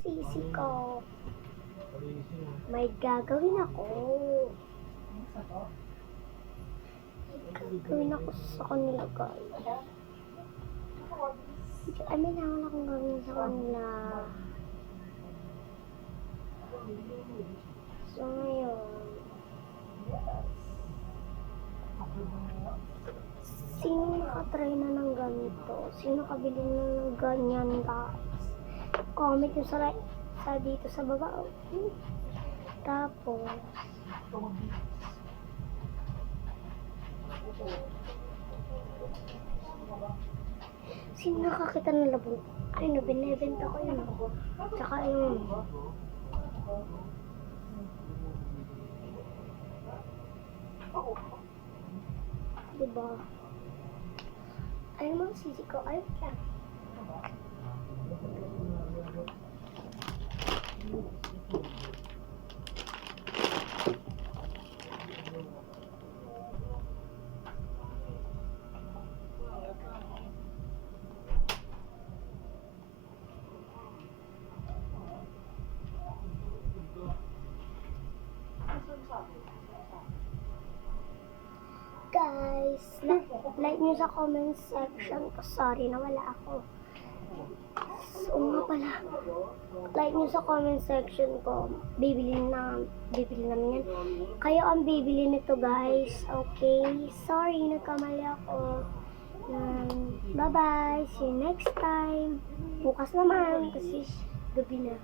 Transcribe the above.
sisi ko. May gagawin ako. Gagawin ako sa kanila, guys. May naman akong gawin sa kanila. So, ngayon, sino nakatry na ng ganito? Sino nakabili na ng ganyan, guys? Comment nyo sa dito sa baba. Tapos, sino nakakita ng labong? Ay, binibenta ko yun. Tsaka yun. Diba? Ayun mga sisi ko. Ayun yan. Guys, like nyo sa comment section ko. Sorry na wala ako. So nga pala, like nyo sa comment section ko. Bibili namin yan. Kayo ang bibili nito, guys. Okay? Sorry, nagkamali ako. Bye bye, see you next time. Bukas naman kasi gabi na.